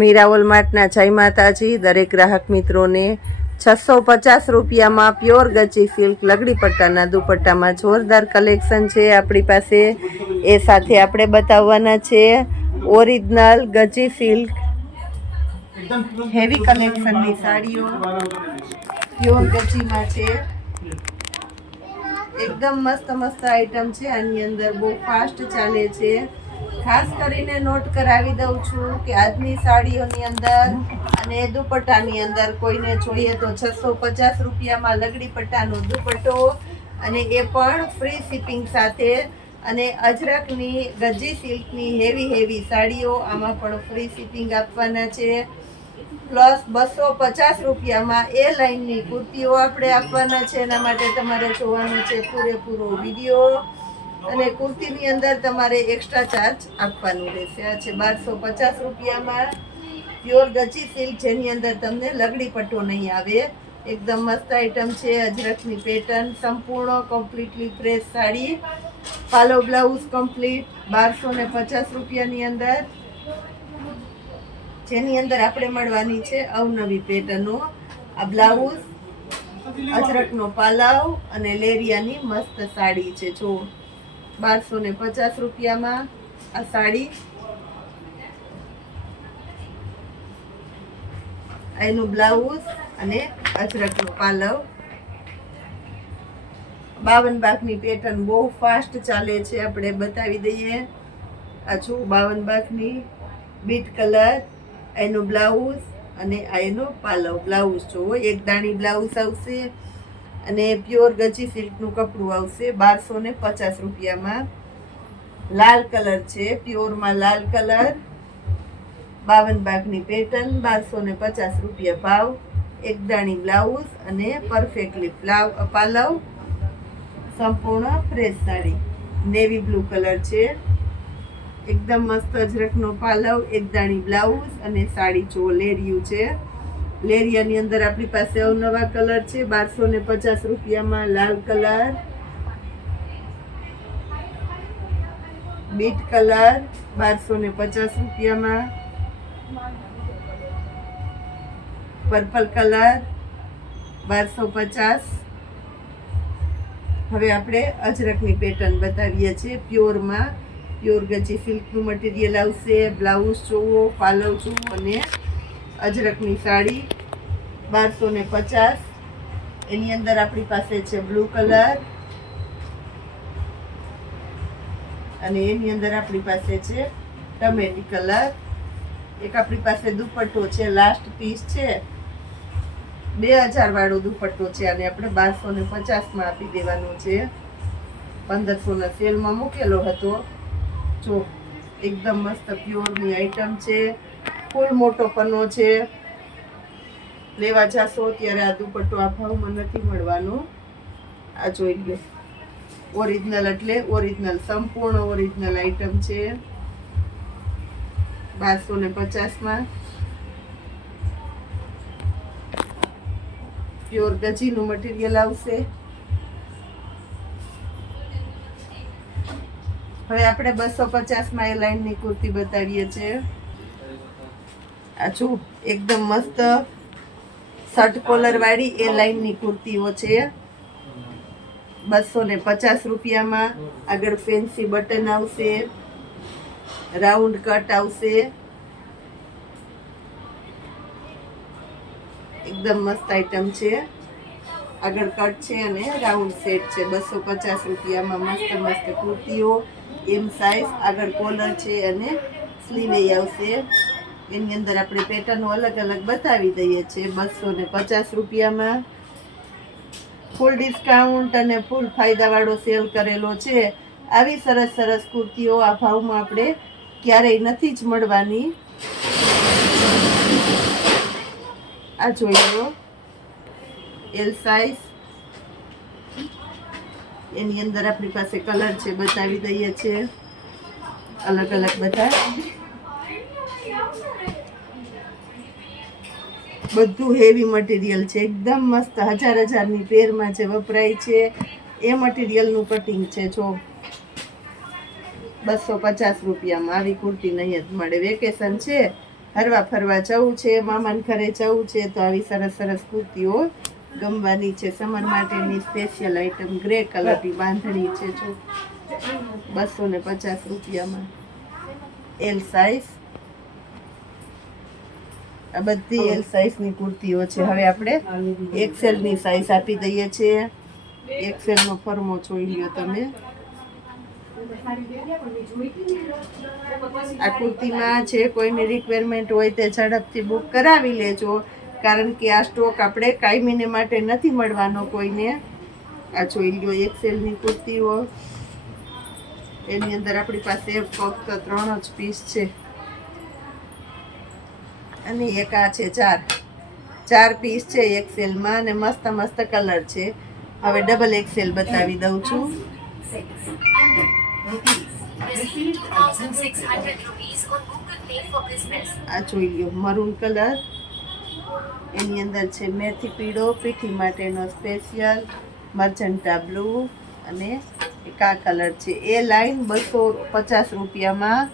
મીરા વોલમાર્ટના જય માતાજી. દરેક ગ્રાહક મિત્રોને 650 રૂપિયામાં પ્યોર ગચી સિલ્ક લગડી પટ્ટાના દુપટ્ટામાં જોરદાર કલેક્શન છે આપણી પાસે. એ સાથે આપણે બતાવવાના છે ઓરિજિનલ ગચી સિલ્ક હેવી કલેક્શનની સાડીઓ પ્યોર ગચીમાં છે. એકદમ મસ્ત મસ્ત આઈટમ છે. આની અંદર બહુ ફાસ્ટ ચાલે છે. ખાસ કરીને નોટ કરાવી દઉં છું કે આજની સાડીઓની અંદર અને દુપટ્ટાની અંદર કોઈને જોઈએ તો 650 રૂપિયામાં લગડી પટ્ટાનો દુપટ્ટો અને એ પણ ફ્રી શિપિંગ સાથે. અને અજરકની ગજી સિલ્કની હેવી સાડીઓ આમાં પણ ફ્રી શિપિંગ આપવાના છે. પ્લસ 250 રૂપિયામાં એ લાઇનની કુર્તીઓ આપણે આપવાના છે. એના માટે તમારે જોવાનું છે પૂરેપૂરો વિડીયો. અને કુર્તીની અંદર તમારે એક્સ્ટ્રા ચાર્જ આપવાનું રહેશે. આ છે 1250 રૂપિયામાં પ્યોર ગચી સિલ્ક, જેની અંદર તમને લગડી પટ્ટો નહીં આવે. એકદમ મસ્ત આઈટમ છે. અજરકની પેટર્ન સંપૂર્ણ કમ્પ્લીટલી ફ્રેશ સાડી. પાલો બ્લાઉઝ કમ્પ્લીટ 1250 રૂપિયાની અંદર, જેની અંદર આપણે મળવાની છે અવનવી પેટર્નો. આ બ્લાઉઝ, અજરકનો પાલાવ અને લેરિયાની મસ્ત સાડી છે. જો 1250 રૂપિયામાં આ સાડી. એનું બ્લાઉઝ અને અજરકનો પાલવ. 52 બાગની પેટર્ન બહુ ફાસ્ટ ચાલે છે, આપણે બતાવી દઈએ. આ જો 52 બાગની બીટ કલર, એનું બ્લાઉઝ અને આ એનો પાલવ. બ્લાઉઝ જોવો, એક દાણી બ્લાઉઝ આવશે અને પ્યોર ગચી સિલ્કનું કપડું આવશે 1250 રૂપિયામાં. લાલ કલર છે, પ્યોરમાં લાલ કલર. 52 બાગની પેટર્ન 1250 રૂપિયા ભાવ. એક દાણી બ્લાઉઝ અને પરફેક્ટલી પાલવ. સંપૂર્ણ fresh sari. Navy blue colour છે. એકદમ મસ્ત અજરકનો પાલવ, એક દાણી બ્લાઉઝ અને સાડી જો લેરિયું છે. લેરિયાની અંદર આપણી પાસે અવનવા કલર છે 1250 રૂપિયામાં. લાલ કલર, બીટ કલર 1250 રૂપિયામાં. Purple colour 1250. હવે આપણે અજરકની પેટર્ન બતાવીએ છીએ પ્યોરમાં. પ્યોર ગચી સિલ્કનું મટીરિયલ આવશે. બ્લાઉઝ જોવો, પાલવ જોવો અને અજરકની સાડી 1250. એની અંદર આપણી પાસે છે બ્લુ કલર અને એની અંદર આપણી પાસે છે ટમેટી કલર. એક આપણી પાસે દુપટ્ટો છે, લાસ્ટ પીસ છે, 2000 વાળો દુપટ્ટો છે અને આપણે 1250માં આપી દેવાનો છે. 1500ના સેલમાં મૂકેલો હતો. જો એકદમ મસ્ત પ્યોરની આઈટમ છે. ફૂલ મોટો પન્નો છે. લેવા જાશો ત્યારે આ દુપટ્ટો આ ભાવમાં નથી મળવાનો. આ જોઈ લો, ઓરિજિનલ એટલે ઓરિજિનલ, સંપૂર્ણ ઓરિજિનલ આઈટમ છે 1250માં. પ્યોર ગજીનું મટીરિયલ આવશે. હવે આપણે 250માં એ લાઈનની કુર્તી બતાવીએ છીએ. આ જો એકદમ મસ્ત શર્ટ કોલર વાળી એ લાઈનની કુર્તીઓ છે 250 રૂપિયામાં. આગળ ફેન્સી બટન આવશે, રાઉન્ડ કટ આવશે. એકદમ મસ્ત આઈટમ છે. આગળ કટ છે અને રાઉન્ડ સેટ છે. 250 રૂપિયામાં મસ્ત મસ્ત કુર્તીઓ. એમ સાઈઝ, આગળ કોલર છે અને સ્લીવ આવશે. એની અંદર આપણે પેટર્નો અલગ અલગ બતાવી દઈએ છીએ. 250 રૂપિયામાં ફૂલ ડિસ્કાઉન્ટ અને ફૂલ ફાયદાવાળો સેલ કરેલો છે. આવી સરસ સરસ કુર્તીઓ આ ભાવમાં આપણે ક્યારેય નથી જ મળવાની. આ જોઈ લો, એલ સાઈઝ. એની અંદર આપણી પાસે કલર છે, બતાવી દઈએ છીએ અલગ અલગ બધા. બધું હેવી મટીરિયલ છે, એકદમ મસ્ત. હજારની પેરમાં જે વપરાય છે એ મટીરિયલનું કટિંગ છે. જો 250 રૂપિયામાં આવી કુર્તી નહીં જ મળે. વેકેશન છે હરવા ફરવા જવું છે, મામાને ઘરે જવું છે, તો આવી સરસ સરસ કુર્તીઓ ગમવાની છે. સમર માટેની સ્પેશિયલ આઈટમ ગ્રે કલરની બાંધણી છે. જો 250 રૂપિયામાં એલ સાઈઝ. આ બધી એલ સાઈઝની કુર્તીઓ છે. હવે આપણે એક્સેલની સાઈઝ આપી દઈએ છીએ. એક્સેલનો ફરમો જોઈ લ્યો તમે. આ કુર્તીમાં છે કોઈની રિક્વાયરમેન્ટ હોય તે ઝડપથી બુક કરાવી લેજો, કારણ કે આ સ્ટોક આપણે કાયમીને માટે નથી મળવાનો કોઈને. આ જોઈ લ્યો એક્સેલની કુર્તીઓ. એની અંદર આપણી પાસે ફક્ત 3 જ પીસ છે અને એક આ છે 4 પીસ છે એક્સેલમાં અને મસ્ત મસ્ત કલર છે. હવે ડબલ એક્સેલ બતાવી દઉં છું. આ જોઈ લ્યો મરૂન કલર. એની અંદર છે મેથી પીળો, પીઠી માટેનો સ્પેશિયલ, મર્જન્ટા બ્લુ અને એક આ કલર છે. એ લાઈન 250 રૂપિયામાં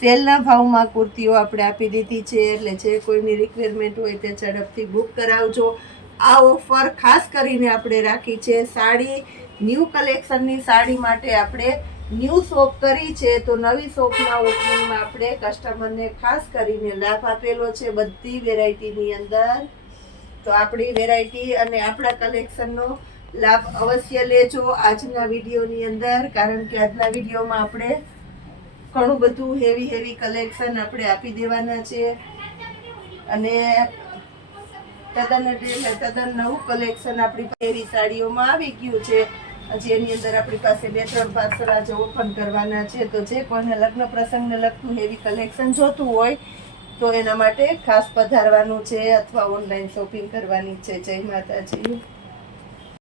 સેલના ભાવમાં કુર્તીઓ આપણે આપી દીધી છે. એટલે જે કોઈની રિક્વાયરમેન્ટ હોય તે ઝડપથી બુક કરાવજો. આ ઓફર ખાસ કરીને આપણે રાખી છે સાડી ન્યૂ કલેક્શનની સાડી માટે. આપણે ન્યૂ શોપ કરી છે, તો નવી શોપના ઓપનિંગમાં આપણે કસ્ટમરને ખાસ કરીને લાભ આપેલો છે બધી વેરાયટીની અંદર. તો આપણી વેરાયટી અને આપણા કલેક્શનનો લાભ અવશ્ય લેજો આજના વિડીયોની અંદર, કારણ કે આજના વિડીયોમાં આપણે ઘણું બધું હેવી કલેક્શન આપણે આપી દેવાના છે અને તદ્દન નવું કલેક્શન આપણી પહેરી સાડીઓમાં આવી ગયું છે. હજી એની અંદર આપણી પાસે 2-3 પાર્સલ આજે ઓપન કરવાના છે. તો જે કોઈને લગ્ન પ્રસંગને લગતું હેવી કલેક્શન જોતું હોય તો એના માટે ખાસ પધારવાનું છે અથવા ઓનલાઈન શોપિંગ કરવાની છે. જય માતાજી.